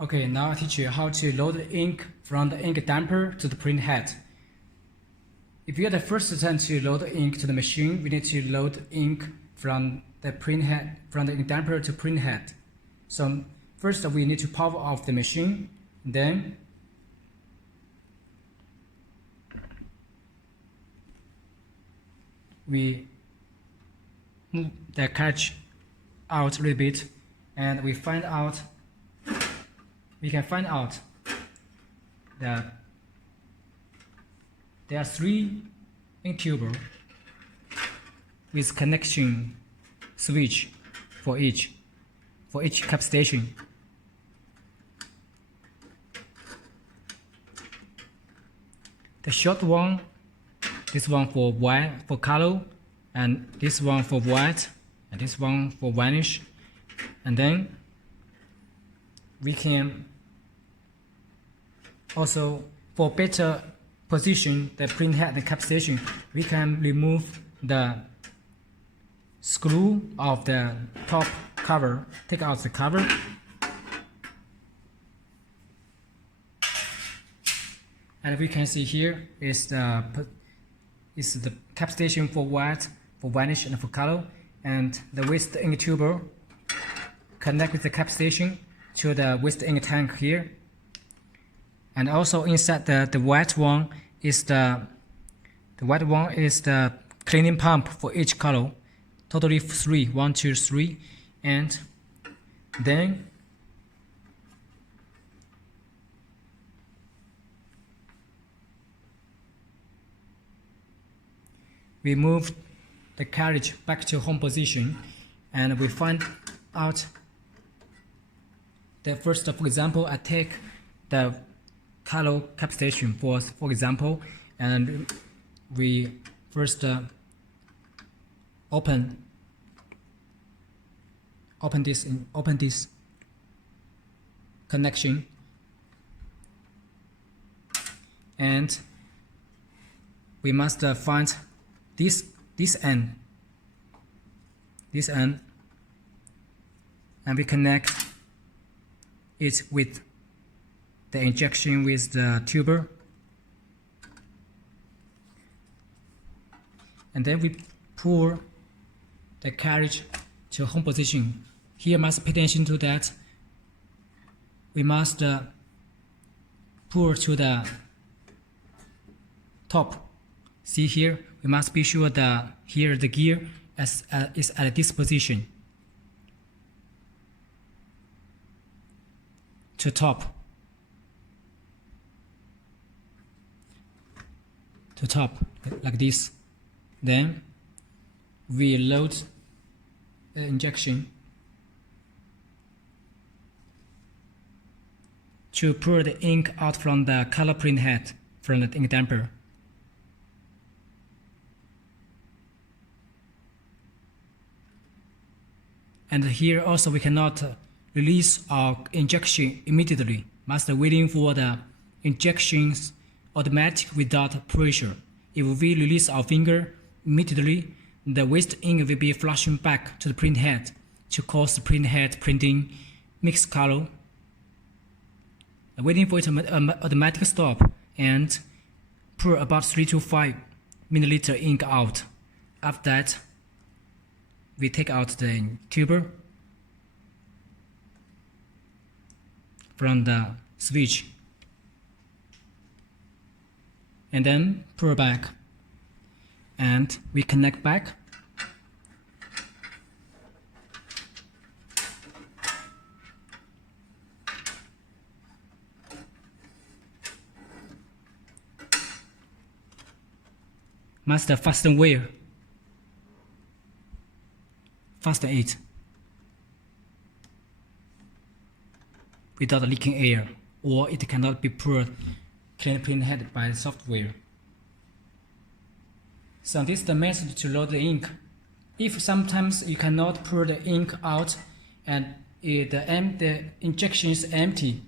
Okay, now I'll teach you how to load the ink from the ink damper to the print head. If you're the first attempt to load the ink to the machine, we need to load ink from the print head, from the ink damper to print head. So first we need to power off the machine, then we move the cartridge out a little bit, and we can find out that there are 3 ink tubes with connection switch for each cap station. The short one, this one for white, for color, and this one for white, and this one for varnish. And then we can also, for better position the print head and cap station, we can remove the screw of the top cover, take out the cover, and we can see here is the cap station for white, for varnish, and for color, and the waste ink tube connect with the cap station to the waste ink tank here. And also inside the white one is the cleaning pump for each color, totally 3, 1, 2, 3, and then we move the carriage back to home position, and we find out that first, for example, I take the color cap station for example, and we first open this connection, and we must find this end, and we connect it with the injection with the tuber, and then we pull the carriage to home position. Here must pay attention to that. We must pull to the top. See here, we must be sure that here the gear is at this position to top. Like this. Then we load the injection to pour the ink out from the color print head from the ink damper. And here also we cannot release our injection immediately. Must waiting for the injections automatic without pressure. If we release our finger immediately, the waste ink will be flushing back to the print head to cause the print head printing mixed color. Waiting for it to automatic stop and pour about 3 to 5 milliliter ink out. After that, we take out the tuber from the switch, and then pour back, and we connect back. Must fasten wire, fasten it without leaking air, or it cannot be poured clean print head by software. So this is the method to load the ink. If sometimes you cannot pour the ink out and the injection is empty,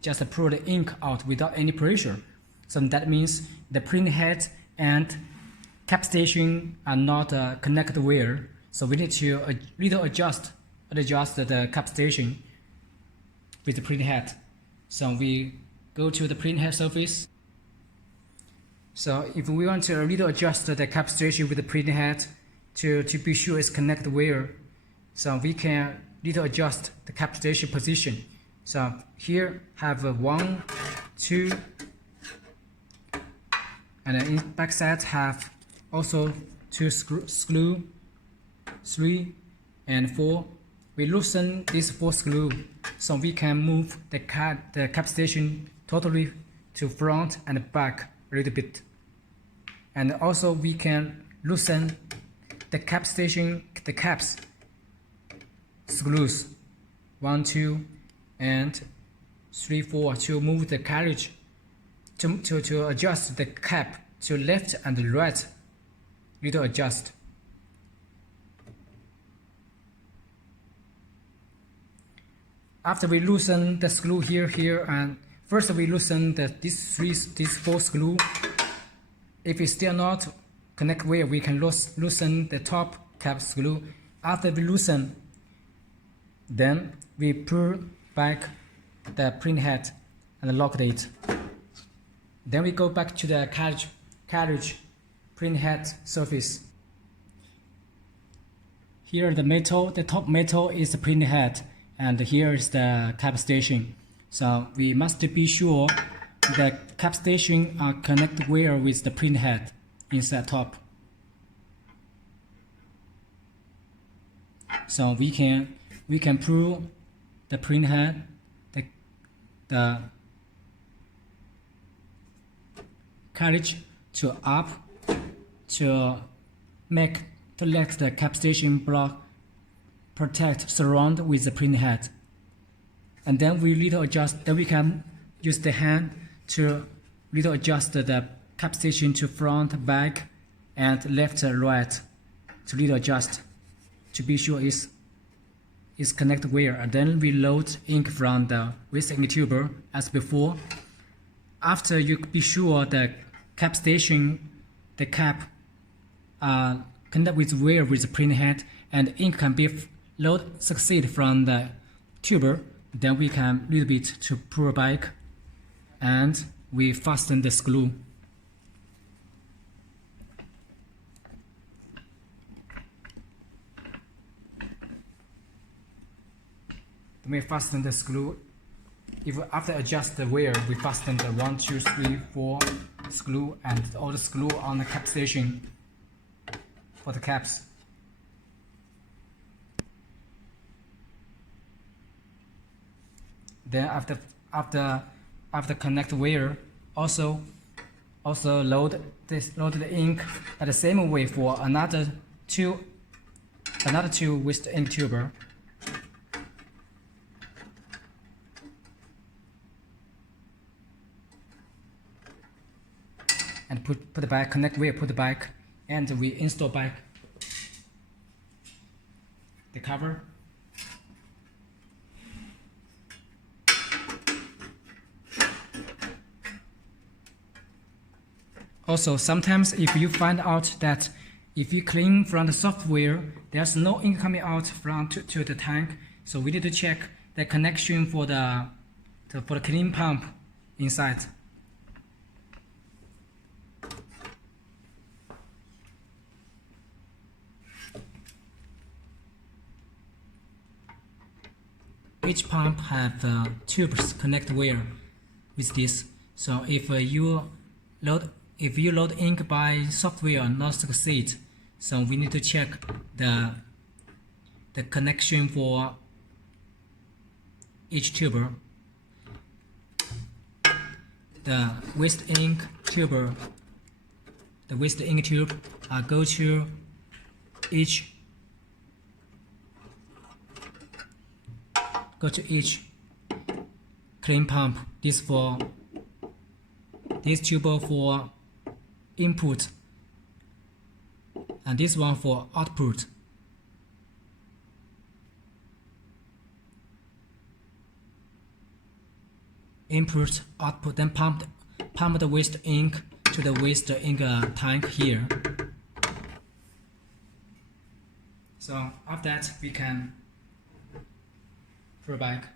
just pour the ink out without any pressure. So that means the print head and cap station are not connected well. So we need to little adjust the cap station with the print head. So we go to the printhead surface. So if we want to a little adjust the cap station with the printhead to be sure it's connected well, so we can little adjust the cap station position. So here have 1, 2, and then in back side have also 2 screw, 3 and 4. We loosen these 4 screws so we can move the cap station totally to front and back a little bit. And also we can loosen the cap station, the caps screws 1, 2 and 3, 4 to move the carriage to adjust the cap to left and right, little adjust. After we loosen the screw here, and first we loosen these 4 screws. If it's still not connect well, we can loosen the top cap screw. After we loosen, then we pull back the printhead and lock it. Then we go back to the carriage printhead surface. Here the top metal is the printhead, and here is the cap station. So we must be sure the cap station are connected well with the printhead inside top. So we can pull the printhead, the carriage to up to let the cap station block surround with the printhead. And then we little adjust. Then we can use the hand to little adjust the cap station to front, back, and left, right to little adjust to be sure it's connected well. And then we load ink from the waste ink tuber as before. After you be sure the cap station, the cap connect with well with the printhead, and ink can be succeed from the tuber, then we can little bit to pull back and we fasten the screw. We fasten the screw. If after adjust the wear, we fasten the 1, 2, 3, 4 screw and all the screw on the cap station for the caps. Then after connect wire, also load the ink at the same way for another two with the ink tuber. And put the back, connect wire, put the back, and we install back the cover. Also, sometimes if you find out that if you clean from the software, there's no ink coming out from to the tank, so we need to check the connection for the clean pump inside. Each pump have tubes connect wire with this. So if you load ink by software not succeed, so we need to check the connection for each tuber. The waste ink tuber, the waste ink tube go to each clean pump. This tube for input, and this one for output. Input, output, then pump the waste ink to the waste ink tank here. So after that we can pull back.